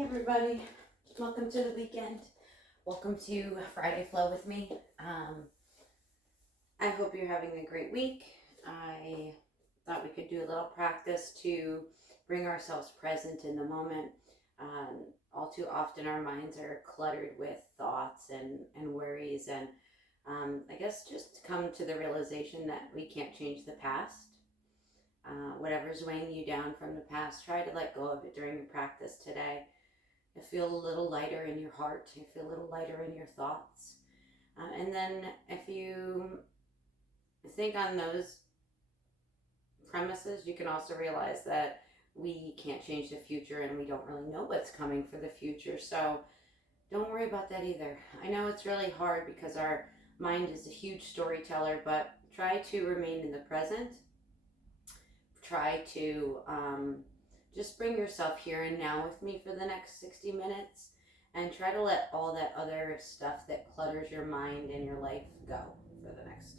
Hey everybody, welcome to the weekend. Welcome to Friday Flow with me. I hope you're having a great week. I thought we could do a little practice to bring ourselves present in the moment. All too often our minds are cluttered with thoughts and worries, and I guess just come to the realization that we can't change the past. Whatever's weighing you down from the past, try to let go of it during your practice today. You feel a little lighter in your heart. You feel a little lighter in your thoughts. And then if you think on those premises, you can also realize that we can't change the future and we don't really know what's coming for the future. So don't worry about that either. I know it's really hard because our mind is a huge storyteller, but try to remain in the present. Try to just bring yourself here and now with me for the next 60 minutes and try to let all that other stuff that clutters your mind and your life go for the next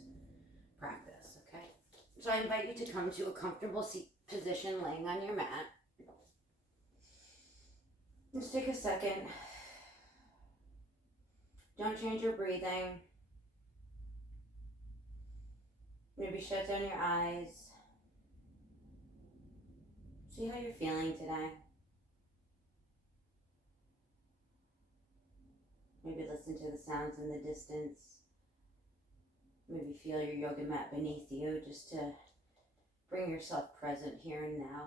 practice, okay? So I invite you to come to a comfortable seat position laying on your mat. Just take a second. Don't change your breathing. Maybe shut down your eyes. See how you're feeling today. Maybe listen to the sounds in the distance. Maybe feel your yoga mat beneath you just to bring yourself present here and now.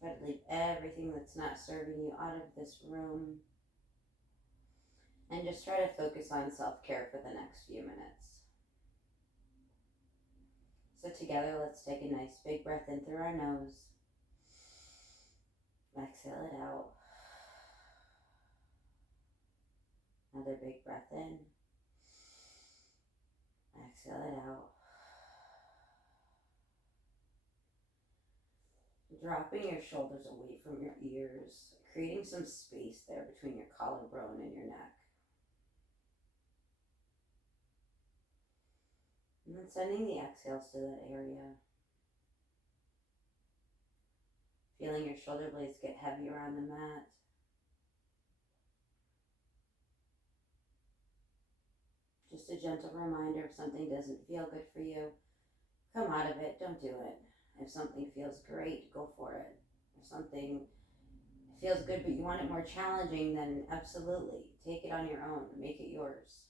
Try to leave everything that's not serving you out of this room. And just try to focus on self-care for the next few minutes. So together, let's take a nice big breath in through our nose. Exhale it out. Another big breath in. Exhale it out. Dropping your shoulders away from your ears, creating some space there between your collarbone and your neck. And then sending the exhales to that area. Feeling your shoulder blades get heavier on the mat. Just a gentle reminder, if something doesn't feel good for you, come out of it, don't do it. If something feels great, go for it. If something feels good but you want it more challenging, then absolutely, take it on your own, make it yours.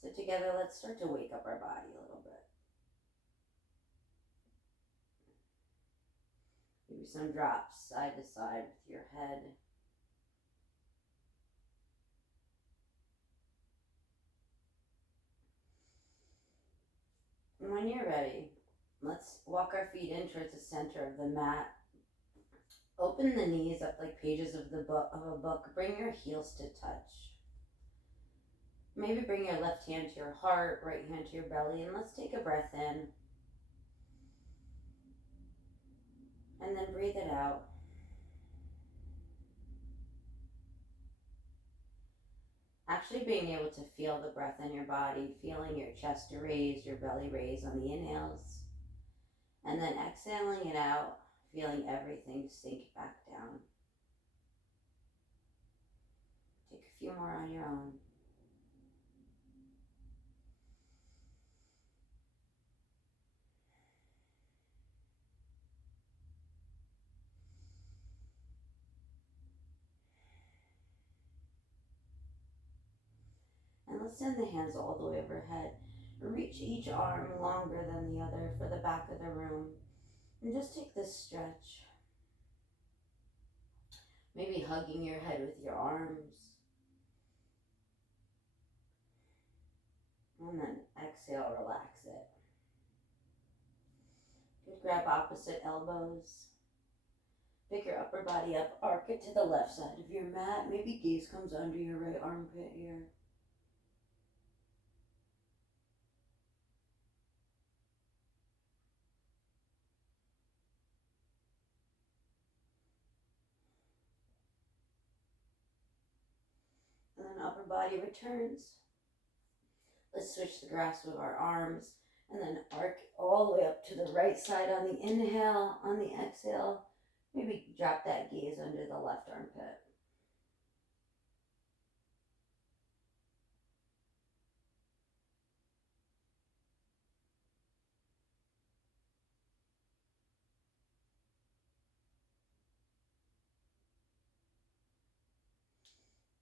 So together, let's start to wake up our body a little bit. Maybe some drops side to side with your head. And when you're ready, let's walk our feet in towards the center of the mat. Open the knees up like pages of a book. Bring your heels to touch. Maybe bring your left hand to your heart, right hand to your belly, and let's take a breath in. And then breathe it out. Actually being able to feel the breath in your body, feeling your chest raise, your belly raise on the inhales. And then exhaling it out, feeling everything sink back down. Take a few more on your own. And let's send the hands all the way overhead. Reach each arm longer than the other for the back of the room. And just take this stretch. Maybe hugging your head with your arms. And then exhale, relax it. Good, grab opposite elbows. Pick your upper body up, arc it to the left side of your mat. Maybe gaze comes under your right armpit here. And then upper body returns. Let's switch the grasp of our arms and then arc all the way up to the right side on the inhale. On the exhale, maybe drop that gaze under the left armpit.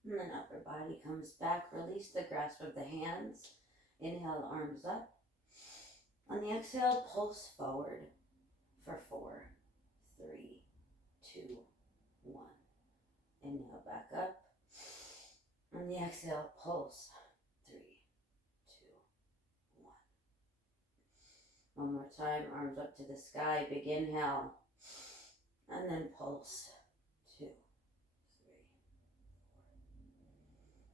And then upper body comes back. Release the grasp of the hands. Inhale, the arms up. On the exhale, pulse forward for 4, 3, 2, 1. Inhale, back up. On the exhale, pulse. 3, 2, 1. One more time, arms up to the sky. Big inhale. And then pulse. 2, 3,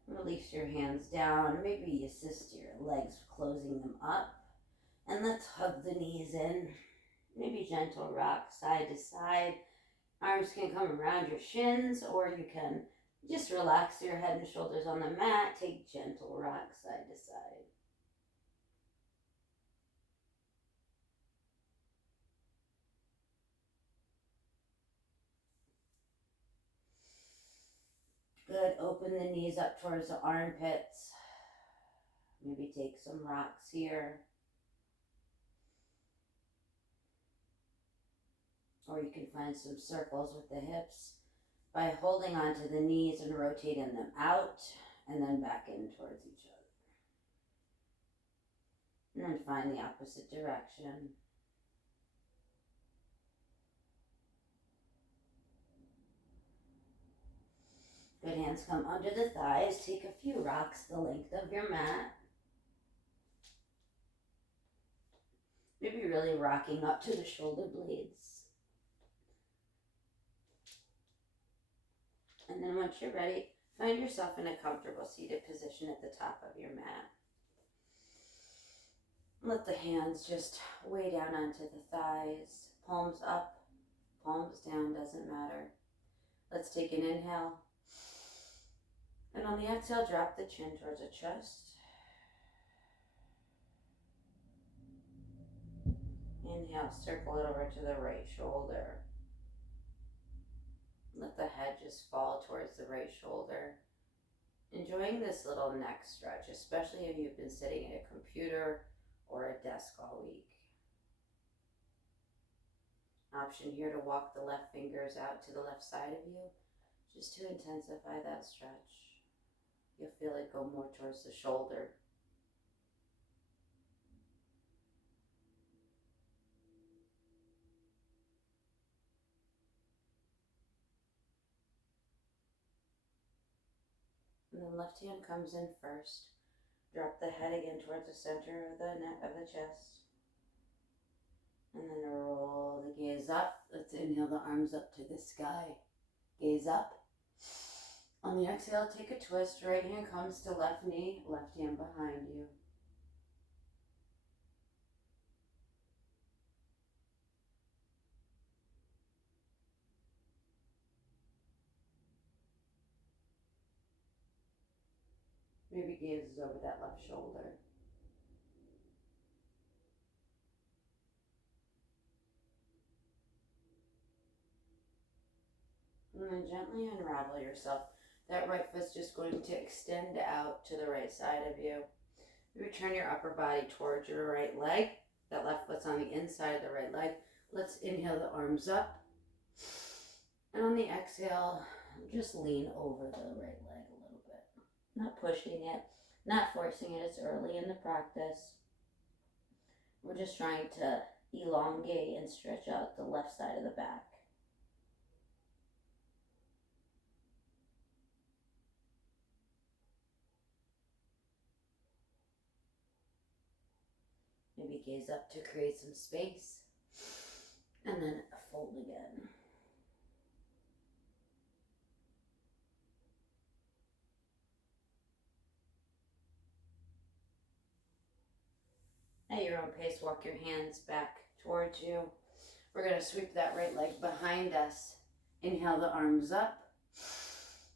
4. Release your hands down. Maybe assist your legs closing them up. And let's hug the knees in. Maybe gentle rock side to side. Arms can come around your shins, or you can just relax your head and shoulders on the mat. Take gentle rock side to side. Good. Open the knees up towards the armpits. Maybe take some rocks here. Or you can find some circles with the hips by holding onto the knees and rotating them out and then back in towards each other. And then find the opposite direction. Good, hands come under the thighs. Take a few rocks the length of your mat. Maybe really rocking up to the shoulder blades. And then once you're ready, find yourself in a comfortable seated position at the top of your mat. Let the hands just weigh down onto the thighs. Palms up, palms down, doesn't matter. Let's take an inhale. And on the exhale, drop the chin towards the chest. Inhale, circle it over to the right shoulder. Let the head just fall towards the right shoulder. Enjoying this little neck stretch, especially if you've been sitting at a computer or a desk all week. Option here to walk the left fingers out to the left side of you, just to intensify that stretch. You'll feel it go more towards the shoulder. And then left hand comes in first. Drop the head again towards the center of the neck of the chest. And then roll the gaze up. Let's inhale the arms up to the sky. Gaze up. On the exhale, take a twist. Right hand comes to left knee, left hand behind you. Maybe gazes over that left shoulder. And then gently unravel yourself. That right foot's just going to extend out to the right side of you. Return your upper body towards your right leg. That left foot's on the inside of the right leg. Let's inhale the arms up. And on the exhale, just lean over the right leg a little bit. Not pushing it, not forcing it. It's early in the practice. We're just trying to elongate and stretch out the left side of the back. Maybe gaze up to create some space. And then fold again. At your own pace, walk your hands back towards you. We're going to sweep that right leg behind us. Inhale the arms up.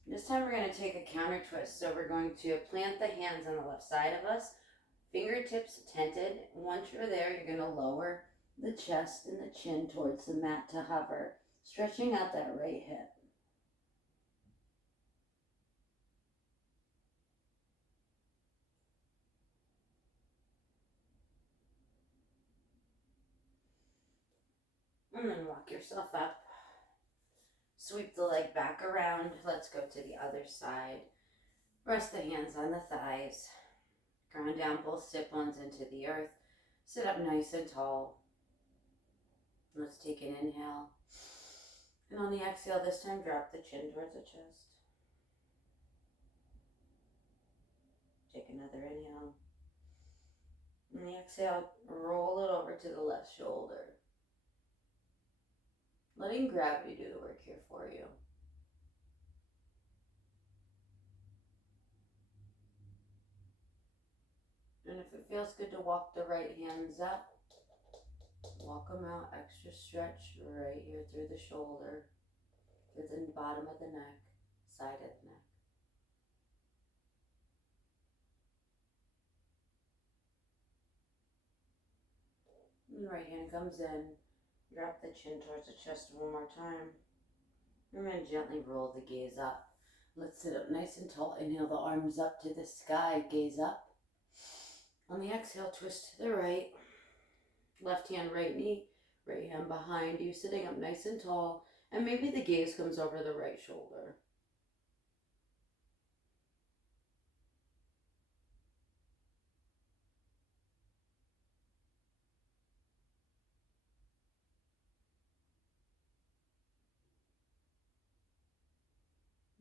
This time we're going to take a counter twist. So we're going to plant the hands on the left side of us. Fingertips tented. Once you're there, you're going to lower the chest and the chin towards the mat to hover, stretching out that right hip. And then walk yourself up. Sweep the leg back around. Let's go to the other side. Rest the hands on the thighs. Ground down both sit bones into the earth. Sit up nice and tall. Let's take an inhale. And on the exhale, this time drop the chin towards the chest. Take another inhale. And the exhale, roll it over to the left shoulder. Letting gravity do the work here for you. And if it feels good to walk the right hands up, walk them out, extra stretch right here through the shoulder, through the bottom of the neck, side of the neck. And the right hand comes in, drop the chin towards the chest one more time, and then gently roll the gaze up. Let's sit up nice and tall. Inhale the arms up to the sky, gaze up. On the exhale, twist to the right. Left hand, right knee, right hand behind you, sitting up nice and tall. And maybe the gaze comes over the right shoulder.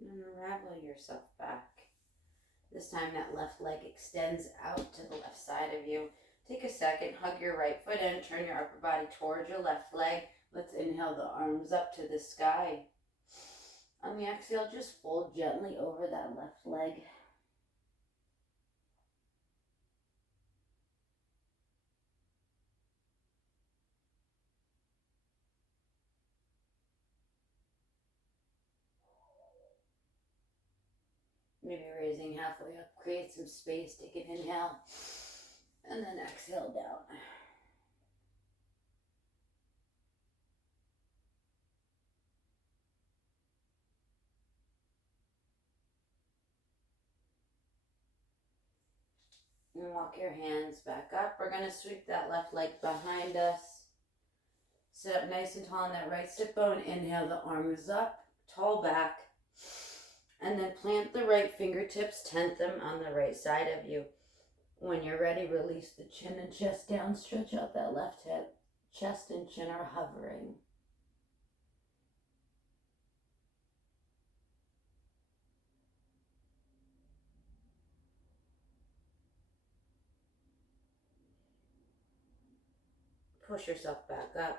And unravel yourself back. This time that left leg extends out to the left side of you. Take a second, hug your right foot in, turn your upper body towards your left leg. Let's inhale the arms up to the sky. On the exhale, just fold gently over that left leg. Maybe raising halfway up, create some space, take an inhale, and then exhale down. And walk your hands back up. We're going to sweep that left leg behind us. Sit up nice and tall on that right sit bone. Inhale, the arms up, tall back. And then plant the right fingertips, tent them on the right side of you. When you're ready, release the chin and chest down. Stretch out that left hip. Chest and chin are hovering. Push yourself back up.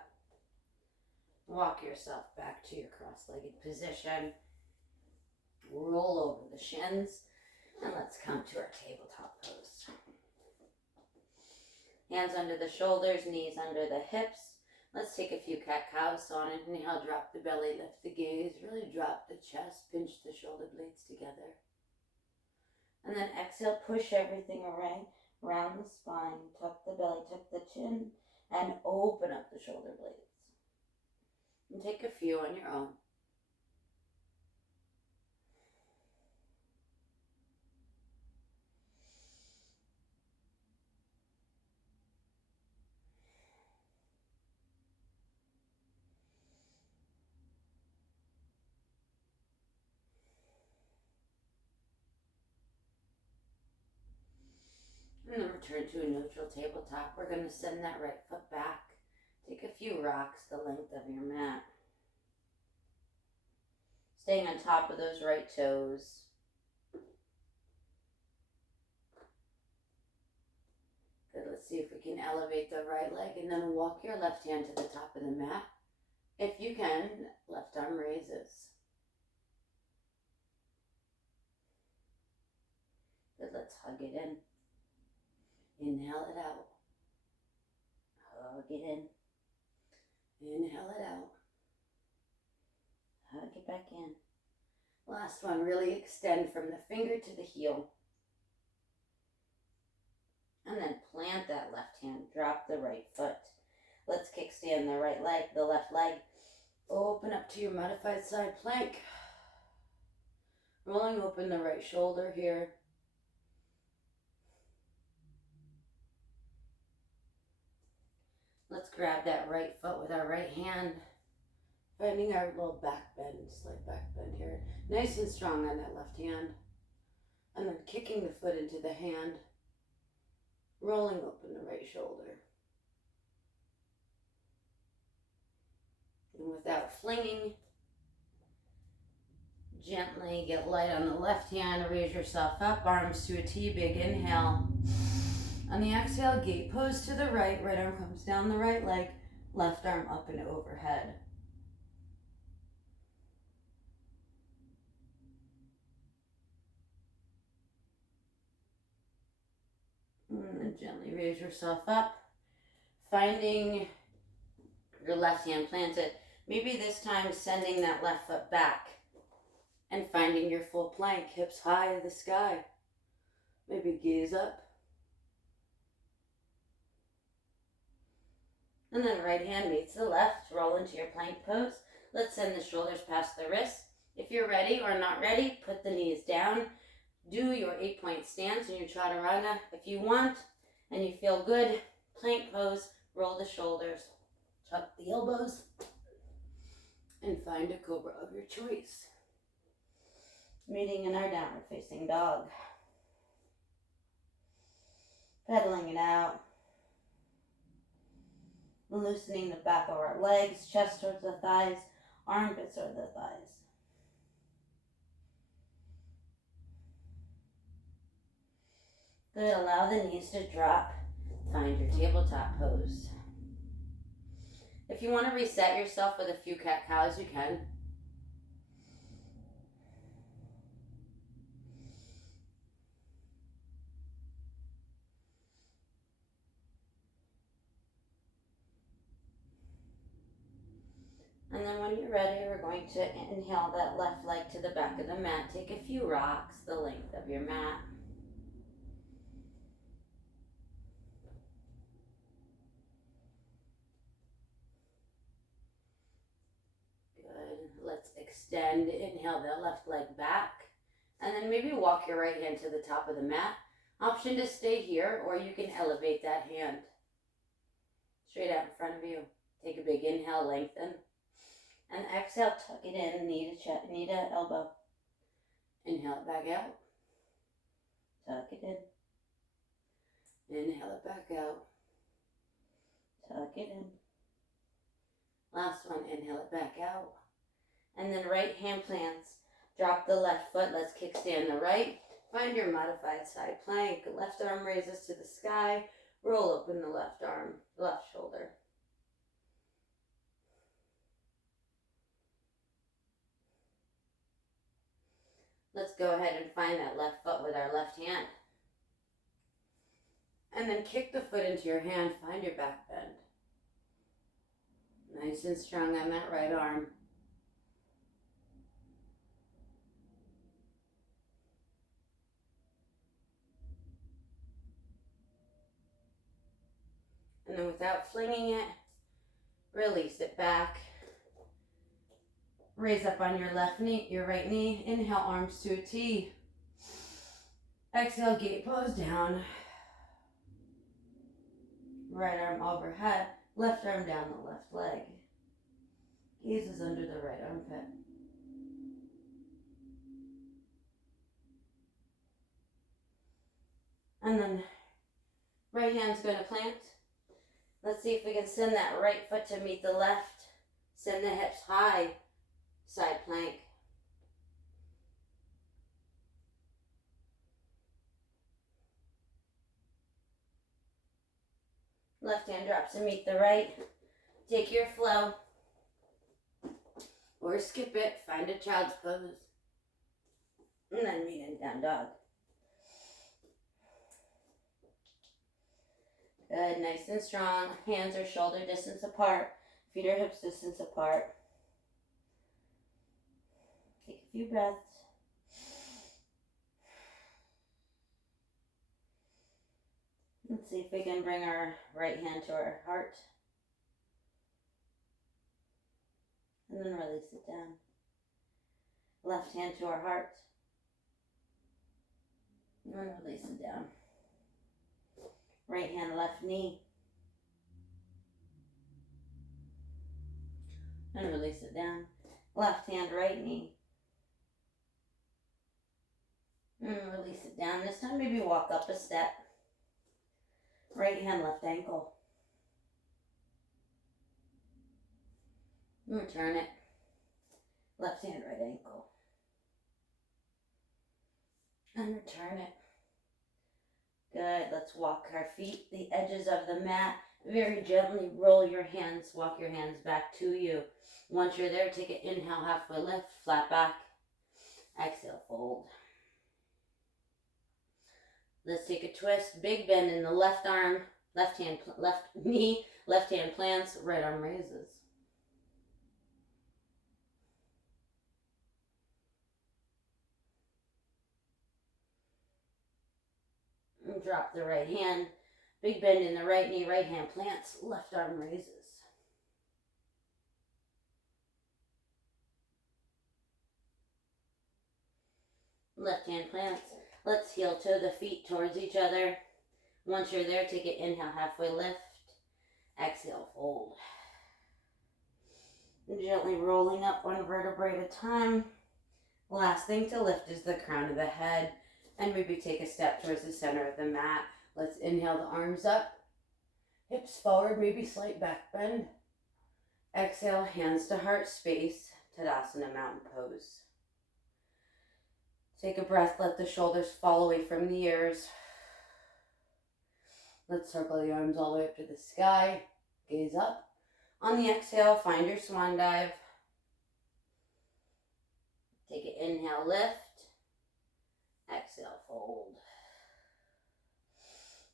Walk yourself back to your cross-legged position. Roll over the shins. And let's come to our tabletop pose. Hands under the shoulders, knees under the hips. Let's take a few cat-cows. So on an inhale, drop the belly, lift the gaze. Really drop the chest, pinch the shoulder blades together. And then exhale, push everything around the spine. Tuck the belly, tuck the chin, and open up the shoulder blades. And take a few on your own. And then return to a neutral tabletop. We're going to send that right foot back. Take a few rocks the length of your mat. Staying on top of those right toes. Good, let's see if we can elevate the right leg and then walk your left hand to the top of the mat. If you can, left arm raises. Good, let's hug it in. Inhale it out. Hug it in. Inhale it out. Hug it back in. Last one, really extend from the finger to the heel. And then drop the right foot. Let's kickstand the left leg. Open up to your modified side plank. Rolling open the right shoulder here. Let's grab that right foot with our right hand. Finding our little back bend, slight back bend here. Nice and strong on that left hand. And then kicking the foot into the hand. Rolling open the right shoulder. And without flinging, gently get light on the left hand, raise yourself up, arms to a T, big inhale. On the exhale, gate pose to the right arm comes down the right leg, left arm up and overhead. And then gently raise yourself up, finding your left hand planted. Maybe this time sending that left foot back and finding your full plank, hips high to the sky. Maybe gaze up. And then right hand meets the left, roll into your plank pose. Let's send the shoulders past the wrists. If you're ready or not ready, put the knees down. Do your 8-point stance in your chaturanga. If you want and you feel good, plank pose, roll the shoulders, tuck the elbows, and find a cobra of your choice. Meeting in our downward facing dog. Pedaling it out. Loosening the back of our legs, chest towards the thighs, armpits towards the thighs. Good, allow the knees to drop. Find your tabletop pose. If you want to reset yourself with a few cat-cows, you can. And then when you're ready, we're going to inhale that left leg to the back of the mat. Take a few rocks the length of your mat. Good. Let's extend. Inhale the left leg back. And then maybe walk your right hand to the top of the mat. Option to stay here, or you can elevate that hand straight out in front of you. Take a big inhale, lengthen. And exhale, tuck it in, knee to elbow. Inhale it back out. Tuck it in. Inhale it back out. Tuck it in. Last one, inhale it back out. And then right hand plants. Drop the left foot. Let's kickstand the right. Find your modified side plank. Left arm raises to the sky. Roll open the left arm, left shoulder. Let's go ahead and find that left foot with our left hand. And then kick the foot into your hand. Find your back bend. Nice and strong on that right arm. And then without flinging it, release it back. Raise up on your left knee, your right knee. Inhale, arms to a T. Exhale, gate pose down. Right arm overhead. Left arm down the left leg. Gaze is under the right armpit. And then right hand's going to plant. Let's see if we can send that right foot to meet the left. Send the hips high. Side plank. Left hand drops and meet the right. Take your flow. Or skip it. Find a child's pose. And then meet in down dog. Good, nice and strong. Hands are shoulder distance apart. Feet are hips distance apart. Take a few breaths. Let's see if we can bring our right hand to our heart. And then release it down. Left hand to our heart. And then release it down. Right hand, left knee. And release it down. Left hand, right knee. And release it down. This time maybe walk up a step. Right hand, left ankle. And return it. Left hand, right ankle. And return it. Good. Let's walk our feet, the edges of the mat. Very gently roll your hands, walk your hands back to you. Once you're there, take an inhale, halfway lift, flat back. Exhale, fold. Let's take a twist, big bend in the left arm, left hand, left knee, left hand plants, right arm raises. And drop the right hand, big bend in the right knee, right hand plants, left arm raises. Left hand plants. Let's heel toe the feet towards each other. Once you're there, take an inhale, halfway lift. Exhale, fold. And gently rolling up one vertebrae at a time. Last thing to lift is the crown of the head. And maybe take a step towards the center of the mat. Let's inhale the arms up. Hips forward, maybe slight back bend. Exhale, hands to heart space. Tadasana, mountain pose. Take a breath, let the shoulders fall away from the ears. Let's circle the arms all the way up to the sky. Gaze up. On the exhale, find your swan dive. Take an inhale, lift. Exhale, fold.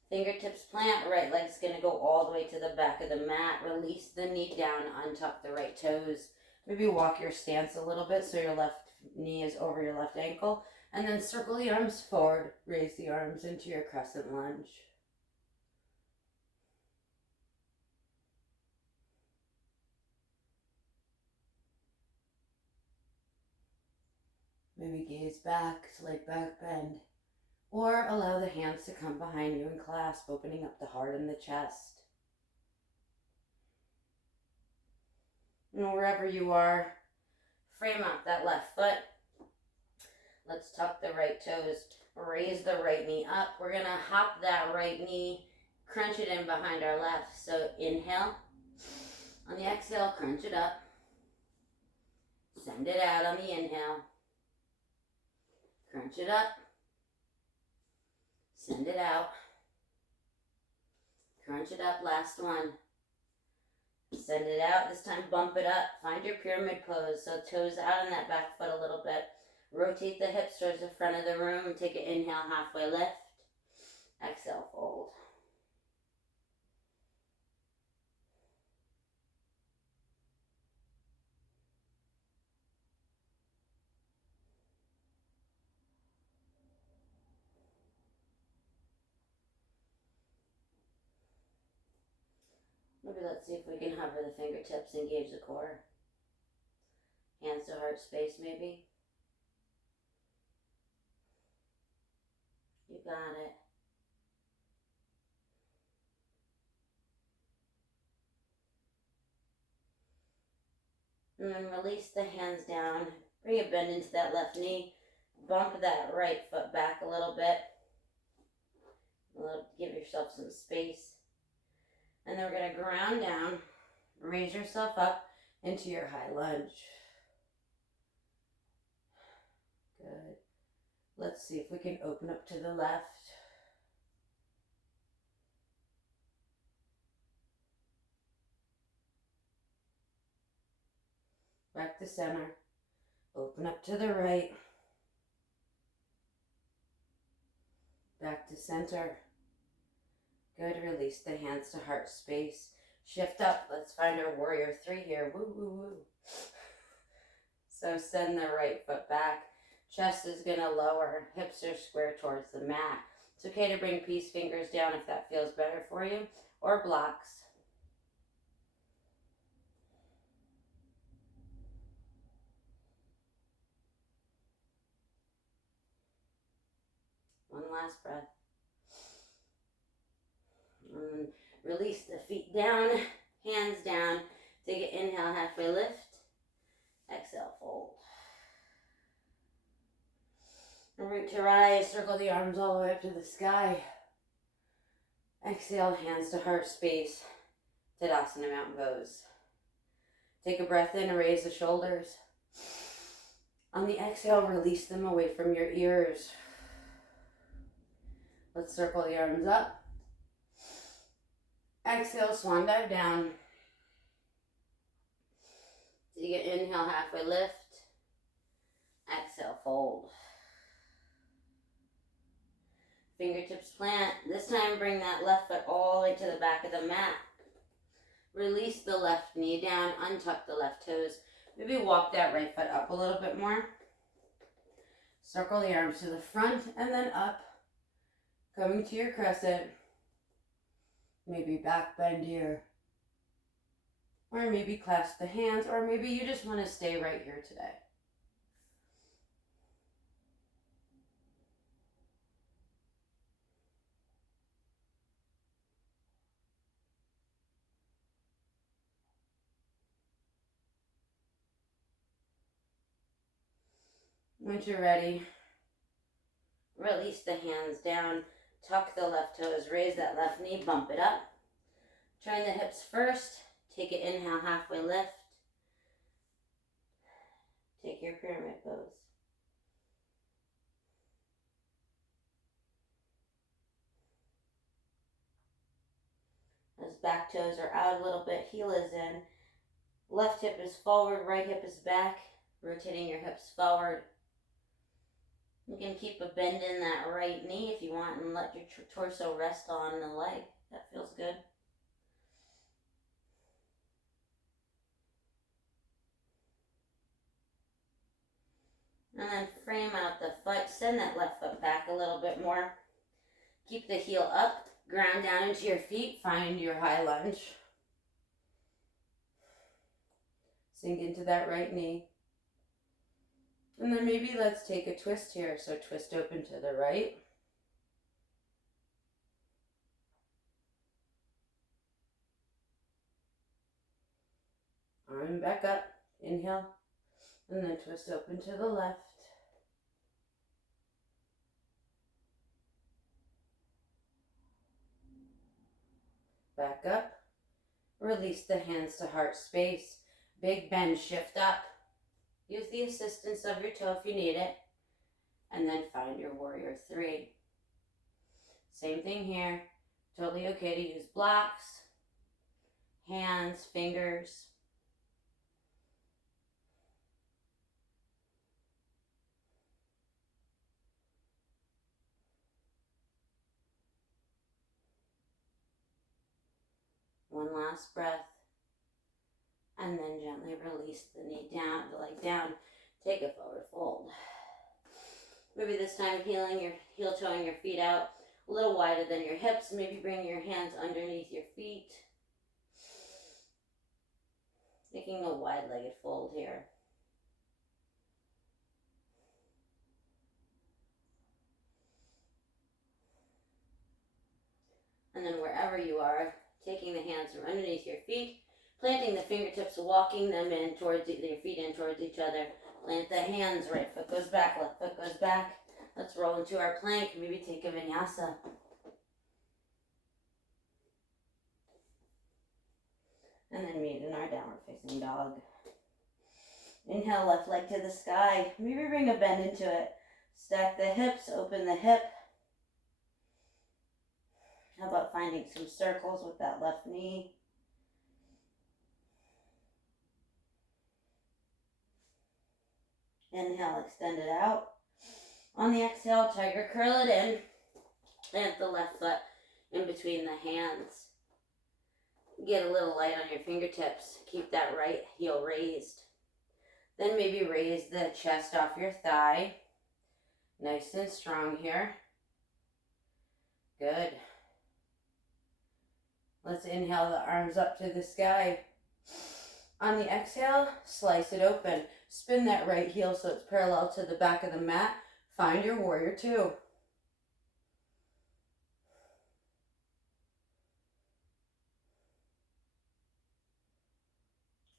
Fingertips plant, right leg's gonna go all the way to the back of the mat. Release the knee down, untuck the right toes. Maybe walk your stance a little bit so your left knee is over your left ankle. And then circle the arms forward. Raise the arms into your crescent lunge. Maybe gaze back, slight back bend. Or allow the hands to come behind you and clasp, opening up the heart and the chest. And wherever you are, frame out that left foot. Let's tuck the right toes, raise the right knee up. We're gonna hop that right knee, crunch it in behind our left. So inhale, on the exhale, crunch it up. Send it out on the inhale. Crunch it up. Send it out. Crunch it up, last one. Send it out, this time bump it up. Find your pyramid pose, so toes out on that back foot a little bit. Rotate the hips towards the front of the room. Take an inhale, halfway lift. Exhale, fold. Maybe let's see if we can hover the fingertips, engage the core. Hands to heart space, maybe. You got it. And then release the hands down. Bring a bend into that left knee. Bump that right foot back a little bit. Give yourself some space. And then we're going to ground down. Raise yourself up into your high lunge. Good. Let's see if we can open up to the left. Back to center. Open up to the right. Back to center. Good. Release the hands to heart space. Shift up. Let's find our warrior three here. Woo, woo, woo. So send the right foot back. Chest is going to lower. Hips are square towards the mat. It's okay to bring peace fingers down if that feels better for you, or blocks. One last breath. And release the feet down, hands down. Take an inhale, halfway lift. Exhale, fold. Root to rise, circle the arms all the way up to the sky. Exhale, hands to heart space. Tadasana, mountain pose. Take a breath in and raise the shoulders. On the exhale, release them away from your ears. Let's circle the arms up. Exhale, swan dive down. Take an inhale, halfway lift. Exhale, fold. Fingertips plant. This time bring that left foot all the way to the back of the mat. Release the left knee down, untuck the left toes. Maybe walk that right foot up a little bit more. Circle the arms to the front and then up. Coming to your crescent. Maybe back bend here. Or maybe clasp the hands, or maybe you just want to stay right here today. Once you're ready, release the hands down, tuck the left toes, raise that left knee, bump it up. Turn the hips first, take an inhale, halfway lift. Take your pyramid pose. As back toes are out a little bit, heel is in. Left hip is forward, right hip is back, rotating your hips forward. You can keep a bend in that right knee if you want and let your torso rest on the leg. That feels good. And then frame out the foot. Send that left foot back a little bit more. Keep the heel up. Ground down into your feet. Find your high lunge. Sink into that right knee. And then maybe let's take a twist here. So twist open to the right. Arm back up. Inhale. And then twist open to the left. Back up. Release the hands to heart space. Big bend, shift up. Use the assistance of your toe if you need it. And then find your warrior three. Same thing here. Totally okay to use blocks, hands, fingers. One last breath. And then gently release the knee down, the leg down. Take a forward fold. Maybe this time heeling your heel toeing your feet out a little wider than your hips. Maybe bring your hands underneath your feet. Making a wide-legged fold here. And then wherever you are, taking the hands from underneath your feet, planting the fingertips, walking them in towards your feet in towards each other. Plant the hands, right foot goes back, left foot goes back. Let's roll into our plank. Maybe take a vinyasa. And then meet in our downward facing dog. Inhale, left leg to the sky. Maybe bring a bend into it. Stack the hips, open the hip. How about finding some circles with that left knee? Inhale, extend it out. On the exhale, tiger curl it in. Plant the left foot in between the hands. Get a little light on your fingertips. Keep that right heel raised. Then maybe raise the chest off your thigh. Nice and strong here. Good. Let's inhale the arms up to the sky. On the exhale, slice it open. Spin that right heel so it's parallel to the back of the mat. Find your warrior two.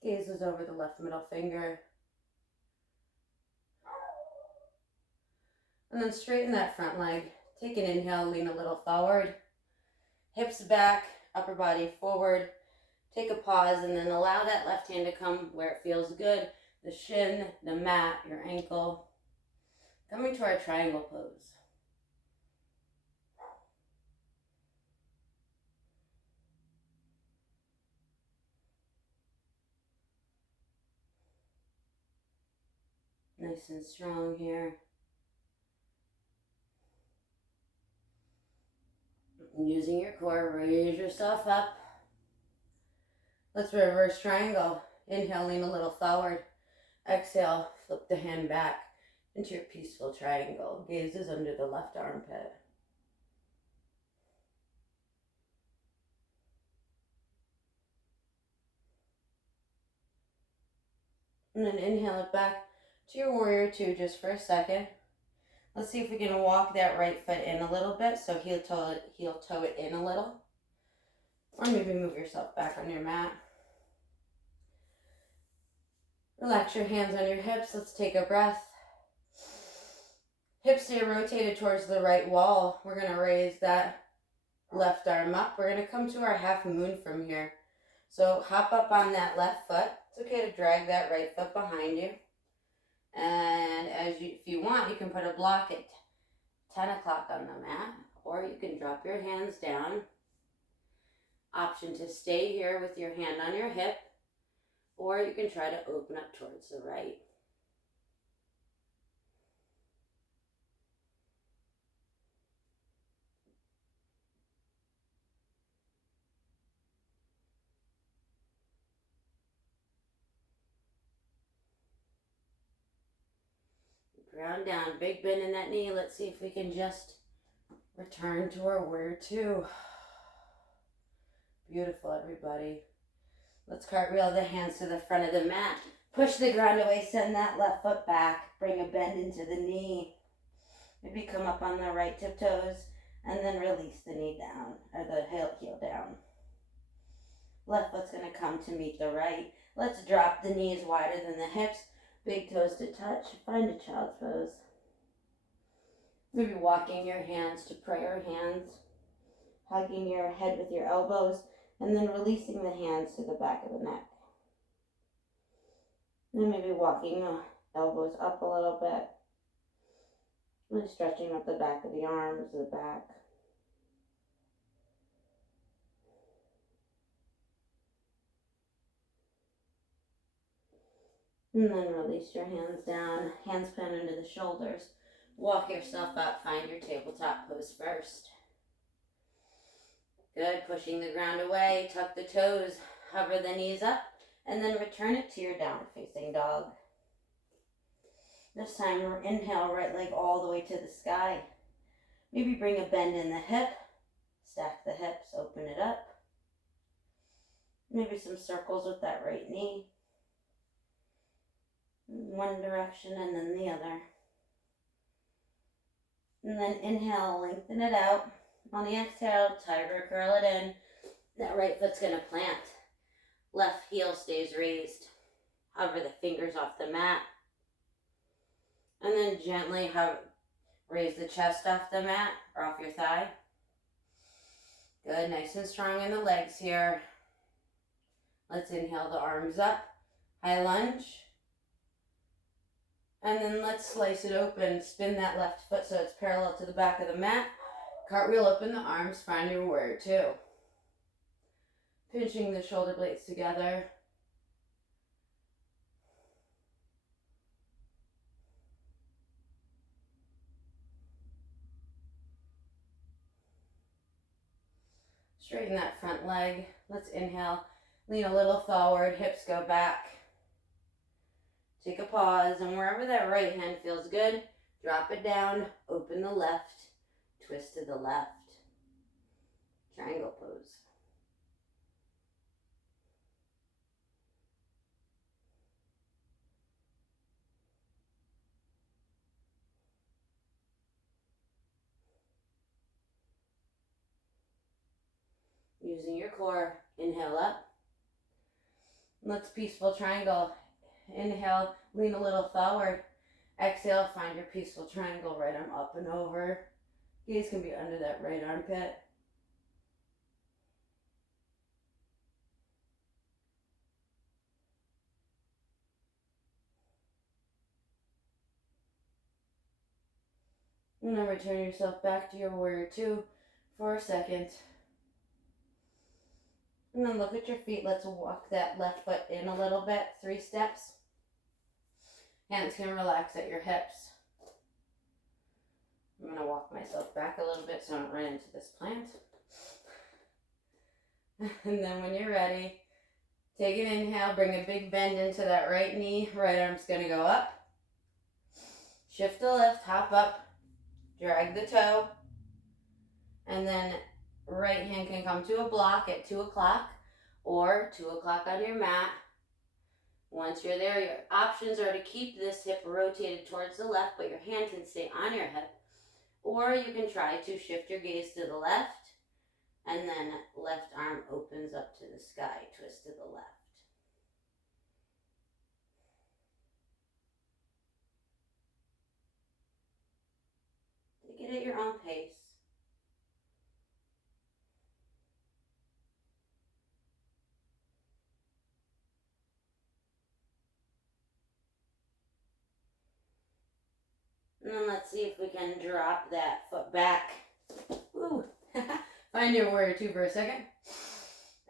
Gazes over the left middle finger. And then straighten that front leg. Take an inhale, lean a little forward. Hips back, upper body forward. Take a pause and then allow that left hand to come where it feels good. The shin, the mat, your ankle. Coming to our triangle pose. Nice and strong here. Using your core, raise yourself up. Let's reverse triangle. Inhale, lean a little forward. Exhale, flip the hand back into your peaceful triangle. Gazes under the left armpit. And then inhale it back to your warrior two just for a second. Let's see if we can walk that right foot in a little bit. So heel toe it in a little. Or maybe move yourself back on your mat. Relax your hands on your hips. Let's take a breath. Hips stay rotated towards the right wall. We're going to raise that left arm up. We're going to come to our half moon from here. So hop up on that left foot. It's okay to drag that right foot behind you. And if you want, you can put a block at 10 o'clock on the mat, or you can drop your hands down. Option to stay here with your hand on your hip, or you can try to open up towards the right. Ground down, big bend in that knee. Let's see if we can just return to our warrior two. Beautiful, everybody. Let's cartwheel the hands to the front of the mat. Push the ground away, send that left foot back. Bring a bend into the knee. Maybe come up on the right tiptoes and then release the knee down, or the heel down. Left foot's gonna come to meet the right. Let's drop the knees wider than the hips. Big toes to touch. Find a child's pose. Maybe walking your hands to prayer hands. Hugging your head with your elbows. And then releasing the hands to the back of the neck. And then maybe walking the elbows up a little bit. Really stretching up the back of the arms, the back. And then release your hands down, hands plant into the shoulders. Walk yourself up, find your tabletop pose first. Good, pushing the ground away, tuck the toes, hover the knees up, and then return it to your downward facing dog. This time, inhale, right leg all the way to the sky. Maybe bring a bend in the hip, stack the hips, open it up. Maybe some circles with that right knee. One direction and then the other. And then inhale, lengthen it out. On the exhale, tiger curl it in. That right foot's gonna plant. Left heel stays raised. Hover the fingers off the mat. And then gently raise the chest off the mat or off your thigh. Good, nice and strong in the legs here. Let's inhale the arms up. High lunge. And then let's slice it open. Spin that left foot so it's parallel to the back of the mat. Cartwheel open the arms, find your warrior two. Pinching the shoulder blades together. Straighten that front leg. Let's inhale. Lean a little forward, hips go back. Take a pause, and wherever that right hand feels good, drop it down, open the left, twist to the left. Triangle pose. Using your core, inhale up. Let's peaceful triangle. Inhale, lean a little forward. Exhale, find your peaceful triangle, right arm up and over. Gaze can be under that right armpit. And then return yourself back to your warrior two for a second. And then look at your feet. Let's walk that left foot in a little bit, 3 steps. Hands can relax at your hips. I'm going to walk myself back a little bit so I don't run into this plant. And then when you're ready, take an inhale, bring a big bend into that right knee. Right arm's going to go up. Shift the lift, hop up, drag the toe. And then right hand can come to a block at 2 o'clock or 2 o'clock on your mat. Once you're there, your options are to keep this hip rotated towards the left, but your hand can stay on your hip. Or you can try to shift your gaze to the left, and then left arm opens up to the sky, twist to the left. Take it at your own pace. And then let's see if we can drop that foot back. Woo. Find your warrior two for a second.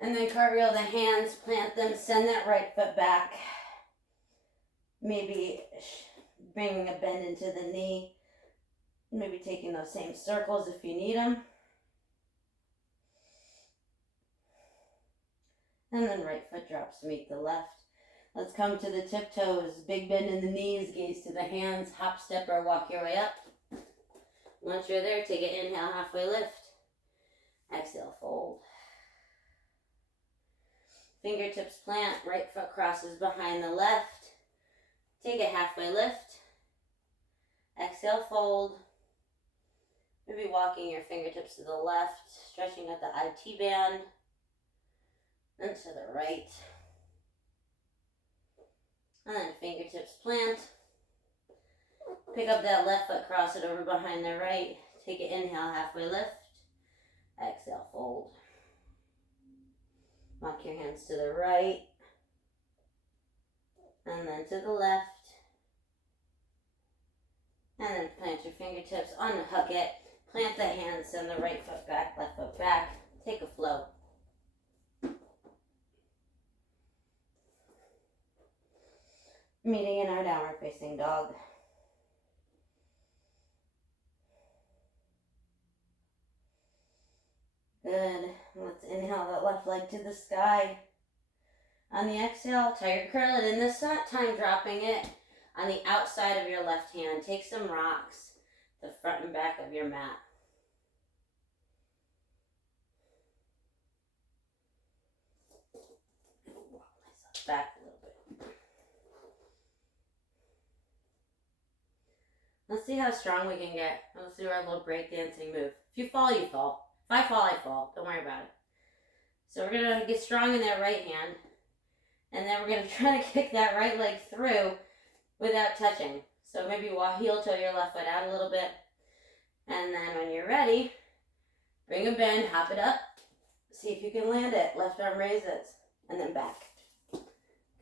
And then cartwheel the hands, plant them, send that right foot back. Maybe bringing a bend into the knee. Maybe taking those same circles if you need them. And then right foot drops to meet the left. Let's come to the tiptoes. Big bend in the knees, gaze to the hands, hop, step, or walk your way up. Once you're there, take an inhale, halfway lift. Exhale, fold. Fingertips plant, right foot crosses behind the left. Take a halfway lift. Exhale, fold. Maybe walking your fingertips to the left, stretching at the IT band. And to the right. And then fingertips plant. Pick up that left foot, cross it over behind the right. Take an inhale, halfway lift. Exhale, fold. Walk your hands to the right. And then to the left. And then plant your fingertips, unhook it. Plant the hands, send the right foot back, left foot back. Take a flow. Meeting in our downward facing dog. Good. Let's inhale that left leg to the sky. On the exhale, tiger curl it in. This time dropping it on the outside of your left hand. Take some rocks, the front and back of your mat. Walk myself back a little bit. Let's see how strong we can get. Let's do our little break dancing move. If you fall, you fall. If I fall, I fall. Don't worry about it. So we're going to get strong in that right hand. And then we're going to try to kick that right leg through without touching. So maybe heel toe your left foot out a little bit. And then when you're ready, bring a bend, hop it up. See if you can land it. Left arm raises. And then back.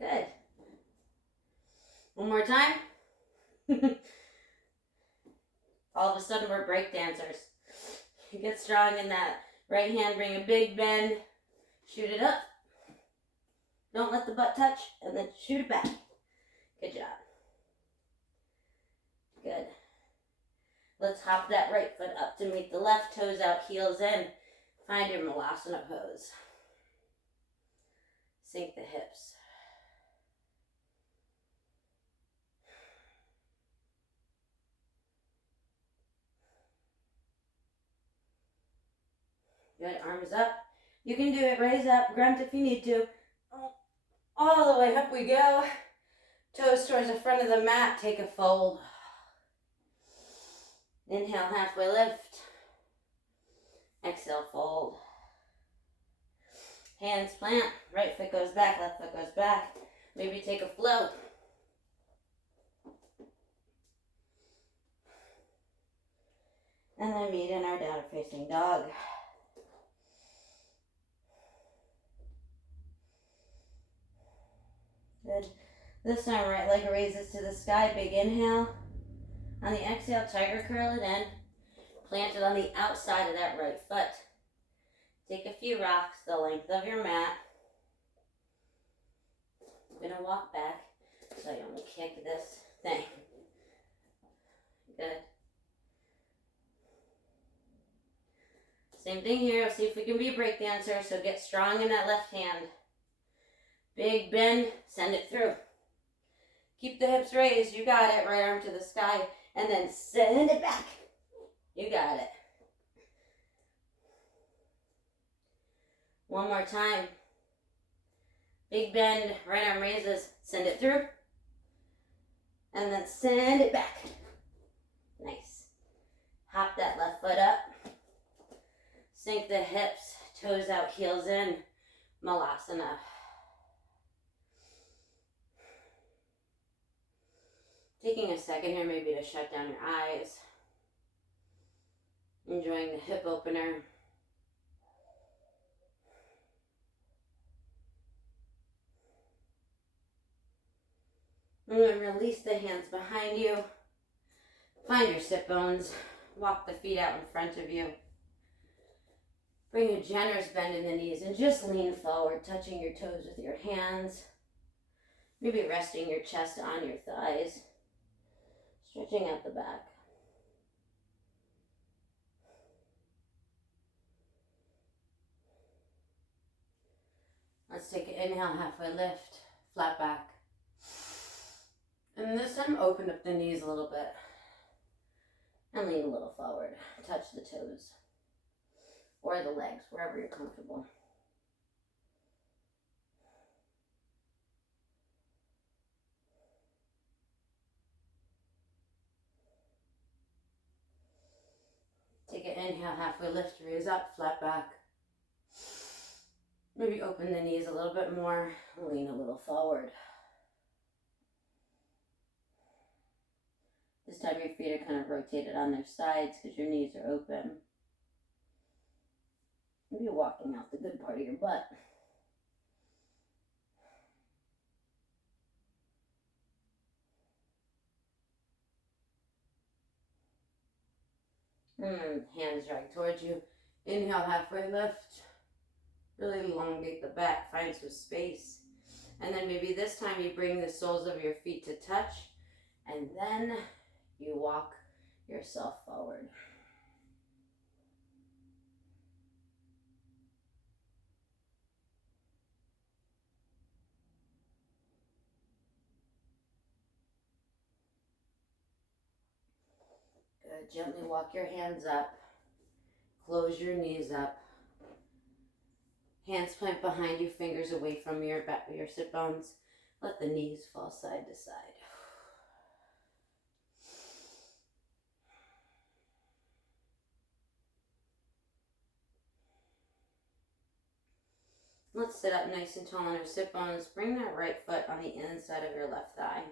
Good. One more time. All of a sudden we're break dancers. Get strong in that right hand, bring a big bend, shoot it up. Don't let the butt touch, and then shoot it back. Good job. Good. Let's hop that right foot up to meet the left, toes out, heels in. Find your Malasana pose. Sink the hips. Good, arms up. You can do it, raise up, grunt if you need to. All the way up we go. Toes towards the front of the mat, take a fold. Inhale, halfway lift. Exhale, fold. Hands plant, right foot goes back, left foot goes back. Maybe take a float. And then meet in our downward facing dog. Good. This time, right leg raises to the sky, big inhale. On the exhale, tiger curl it in. Plant it on the outside of that right foot. Take a few rocks, the length of your mat. I'm gonna walk back so I don't kick this thing. Good. Same thing here. Let's see if we can be a break dancer. So get strong in that left hand. Big bend, send it through. Keep the hips raised. You got it. Right arm to the sky. And then send it back. You got it. One more time. Big bend, right arm raises, send it through. And then send it back. Nice. Hop that left foot up. Sink the hips, toes out, heels in. Malasana. Taking a second here maybe to shut down your eyes. Enjoying the hip opener. And then release the hands behind you. Find your sit bones. Walk the feet out in front of you. Bring a generous bend in the knees and just lean forward, touching your toes with your hands. Maybe resting your chest on your thighs. Stretching out the back. Let's take an inhale, halfway lift, flat back. And this time open up the knees a little bit. And lean a little forward. Touch the toes. Or the legs, wherever you're comfortable. Take an inhale, halfway lift, raise up, flat back. Maybe open the knees a little bit more, lean a little forward. This time your feet are kind of rotated on their sides because your knees are open. Maybe walking out the good part of your butt. Hands drag towards you. Inhale, halfway lift. Really elongate the back, find some space. And then maybe this time you bring the soles of your feet to touch. And then you walk yourself forward. Good. Gently walk your hands up. Close your knees up. Hands plant behind you, fingers away from your back, your sit bones. Let the knees fall side to side. Let's sit up nice and tall on our sit bones. Bring that right foot on the inside of your left thigh.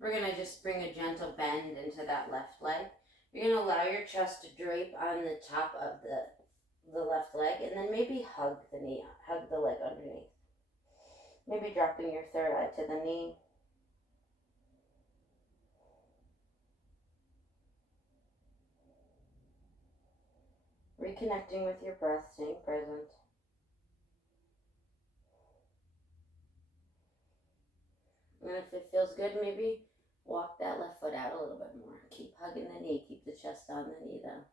We're going to just bring a gentle bend into that left leg. You're going to allow your chest to drape on the top of the left leg, and then maybe hug the knee, hug the leg underneath. Maybe dropping your third eye to the knee. Reconnecting with your breath, staying present. And if it feels good, maybe walk that left foot out a little bit more. Keep hugging the knee, keep the chest on the knee though.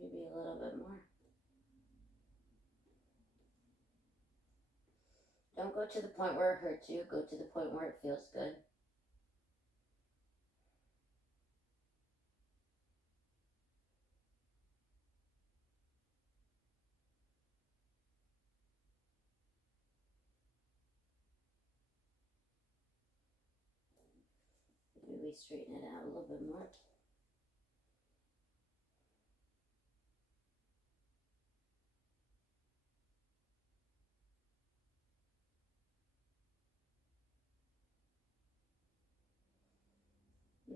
Maybe a little bit more. Don't go to the point where it hurts you. Go to the point where it feels good. Maybe we straighten it out a little bit more.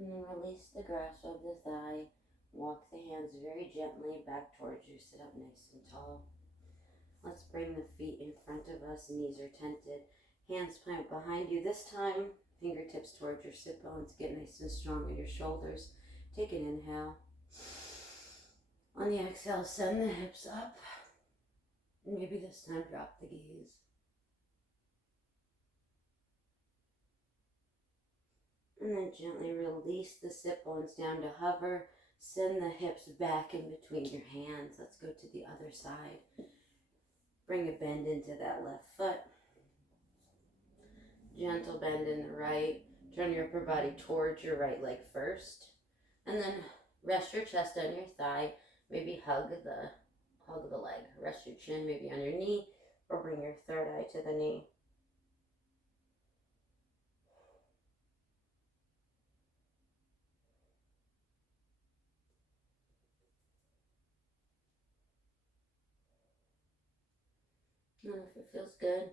And then release the grasp of the thigh. Walk the hands very gently back towards you. Sit up nice and tall. Let's bring the feet in front of us. Knees are tented. Hands plant behind you. This time, fingertips towards your sit bones. Get nice and strong in your shoulders. Take an inhale. On the exhale, send the hips up. Maybe this time drop the gaze. And then gently release the sit bones down to hover. Send the hips back in between your hands. Let's go to the other side. Bring a bend into that left foot. Gentle bend in the right. Turn your upper body towards your right leg first. And then rest your chest on your thigh. Maybe hug the leg. Rest your chin maybe on your knee, or bring your third eye to the knee. And if it feels good,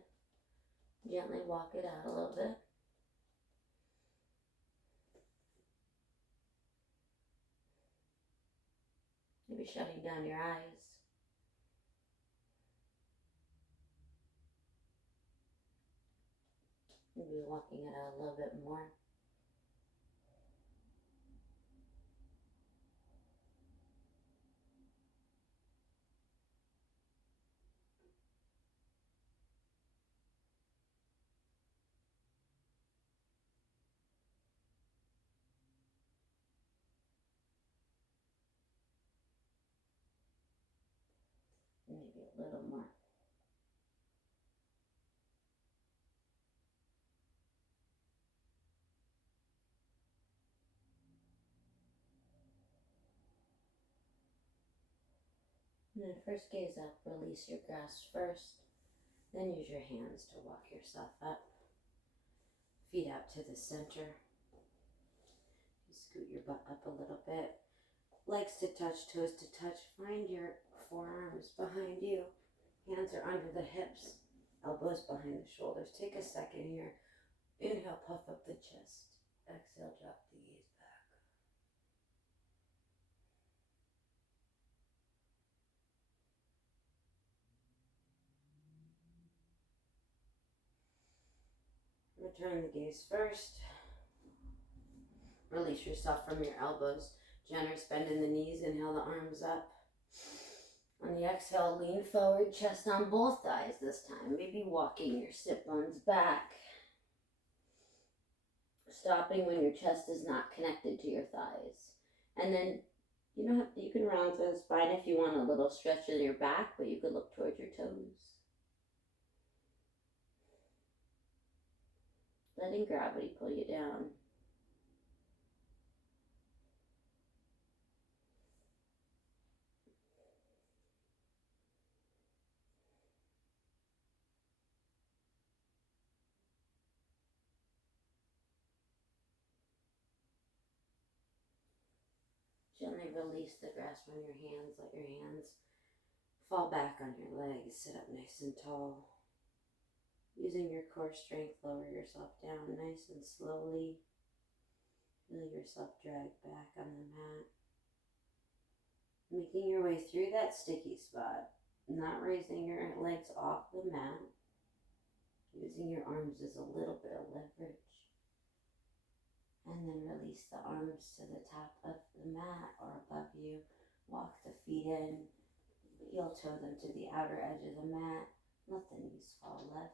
gently walk it out a little bit. Maybe shutting down your eyes. Maybe walking it out a little bit more. Maybe a little more. And then first gaze up, release your grasp first. Then use your hands to walk yourself up. Feet out to the center. Scoot your butt up a little bit. Legs to touch, toes to touch. Find your forearms behind you. Hands are under the hips. Elbows behind the shoulders. Take a second here. Inhale, puff up the chest. Exhale, drop the gaze back. Return the gaze first. Release yourself from your elbows. Generous bend in the knees. Inhale the arms up. On the exhale, lean forward, chest on both thighs this time. Maybe walking your sit bones back. Stopping when your chest is not connected to your thighs. And then you can round through the spine if you want a little stretch in your back, but you could look towards your toes. Letting gravity pull you down. Gently release the grasp on your hands. Let your hands fall back on your legs. Sit up nice and tall. Using your core strength, lower yourself down nice and slowly. Feel yourself drag back on the mat. Making your way through that sticky spot. Not raising your legs off the mat. Using your arms as a little bit of leverage. And then release the arms to the top of the mat or above you. Walk the feet in. Heel toe them to the outer edge of the mat. Let the knees fall left.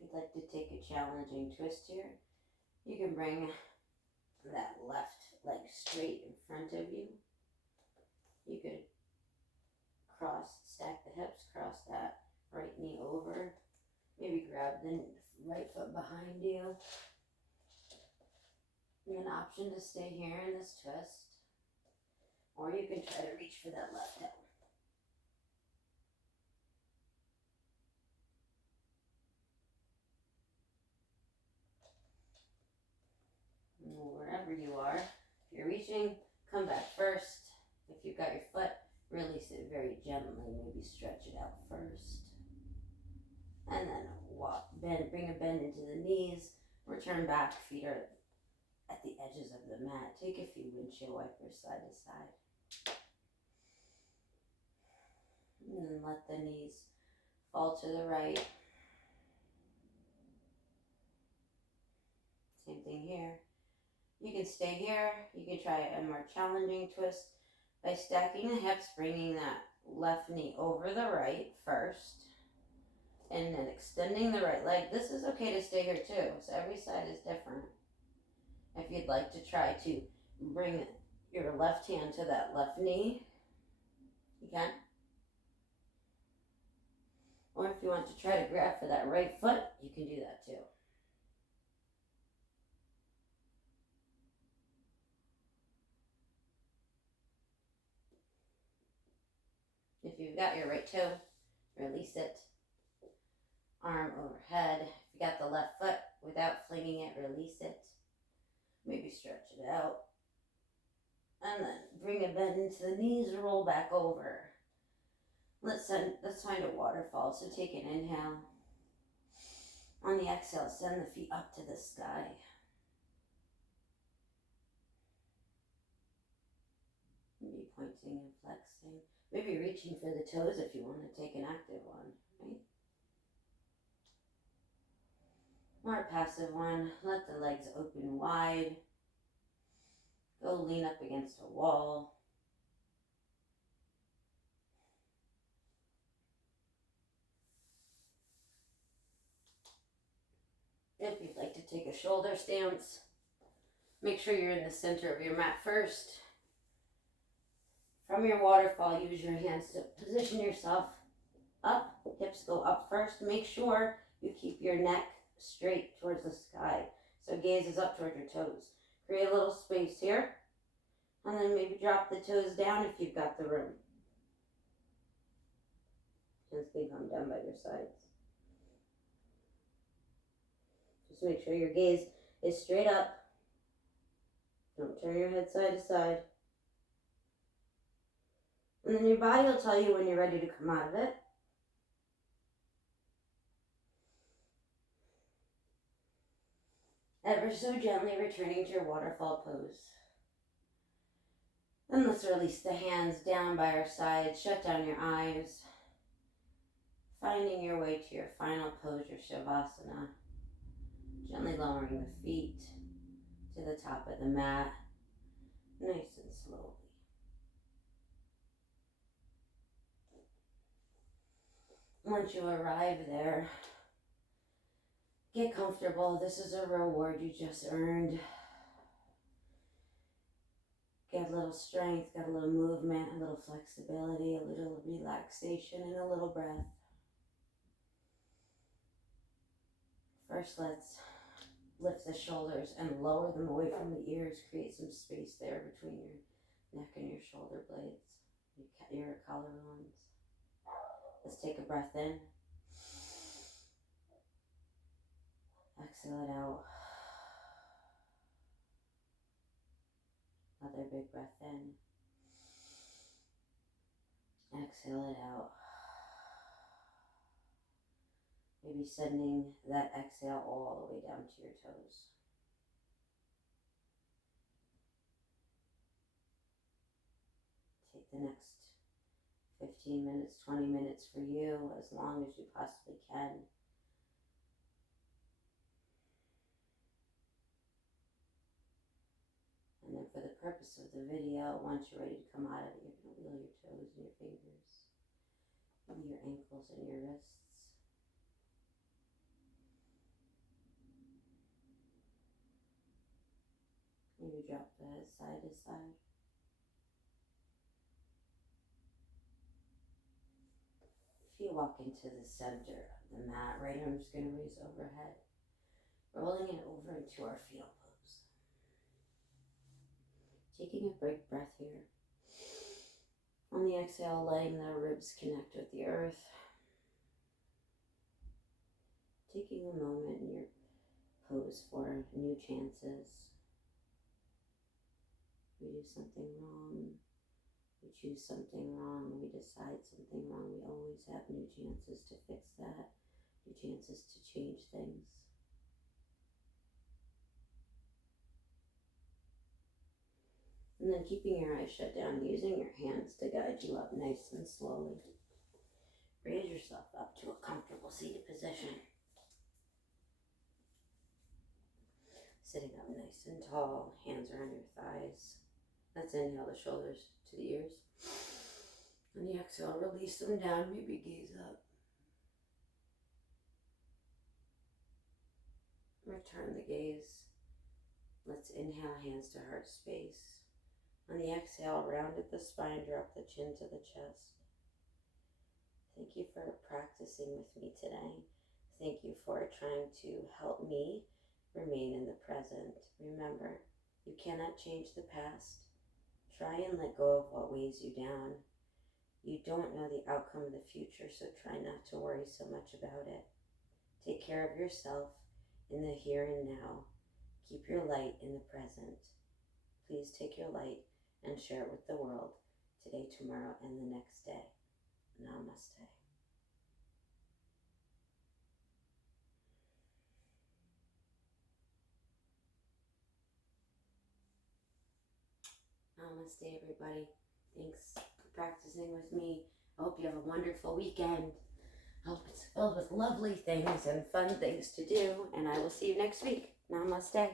If you'd like to take a challenging twist here. You can bring that left leg straight in front of you. You could stack the hips, cross that right knee over. Maybe grab the right foot behind you. You have an option to stay here in this twist, or you can try to reach for that left hip. Wherever you are, if you're reaching, come back first. If you've got your foot, release it very gently. Maybe stretch it out first. And then bring a bend into the knees. Return back, feet are at the edges of the mat. Take a few windshield wipers side to side. And then let the knees fall to the right. Same thing here. You can stay here. You can try a more challenging twist by stacking the hips, bringing that left knee over the right first, and then extending the right leg. This is okay to stay here too, so every side is different. If you'd like to try to bring your left hand to that left knee, you can. Or if you want to try to grab for that right foot, you can do that too. If you've got your right toe, release it. Arm overhead. If you got the left foot, without flinging it, release it. Maybe stretch it out. And then bring a bend into the knees, roll back over. Let's find a waterfall. So take an inhale. On the exhale, send the feet up to the sky. Maybe pointing and flexing. Maybe reaching for the toes if you want to take an active one, right? Or a passive one. Let the legs open wide. Go lean up against a wall. If you'd like to take a shoulder stance, make sure you're in the center of your mat first. From your waterfall, use your hands to position yourself up. Hips go up first. Make sure you keep your neck straight towards the sky. So gaze is up toward your toes. Create a little space here. And then maybe drop the toes down if you've got the room. Hands can come down by your sides. Just make sure your gaze is straight up. Don't turn your head side to side. And then your body will tell you when you're ready to come out of it. Ever so gently returning to your waterfall pose. And let's release the hands down by our sides. Shut down your eyes. Finding your way to your final pose, your Shavasana. Gently lowering the feet to the top of the mat. Nice and slowly. Once you arrive there, get comfortable. This is a reward you just earned. Get a little strength, get a little movement, a little flexibility, a little relaxation, and a little breath. First, let's lift the shoulders and lower them away from the ears. Create some space there between your neck and your shoulder blades, your collarbones. Let's take a breath in. Exhale it out. Another big breath in. Exhale it out. Maybe sending that exhale all the way down to your toes. Take the next 15 minutes, 20 minutes for you, as long as you possibly can. And then for the purpose of the video, once you're ready to come out of it, you're going to wheel your toes and your fingers, maybe your ankles and your wrists. drop the head side to side. If you walk into the center of the mat, right arm's going to raise overhead, rolling it over into our fetal pose. Taking a big breath here. On the exhale, letting the ribs connect with the earth. Taking a moment in your pose for new chances. We do something wrong, we choose something wrong, we decide something wrong, we always have new chances to fix that, new chances to change things. And then keeping your eyes shut down, using your hands to guide you up nice and slowly. Raise yourself up to a comfortable seated position. Sitting up nice and tall, hands are on your thighs. Let's inhale the shoulders to the ears. On the exhale, release them down, maybe gaze up. Return the gaze. Let's inhale, hands to heart space. On the exhale, round at the spine, drop the chin to the chest. Thank you for practicing with me today. Thank you for trying to help me remain in the present. Remember, you cannot change the past. Try and let go of what weighs you down. You don't know the outcome of the future, so try not to worry so much about it. Take care of yourself in the here and now. Keep your light in the present. Please take your light and share it with the world today, tomorrow, and the next day. Namaste. Namaste, everybody. Thanks for practicing with me. I hope you have a wonderful weekend. I hope it's filled with lovely things and fun things to do, and I will see you next week. Namaste.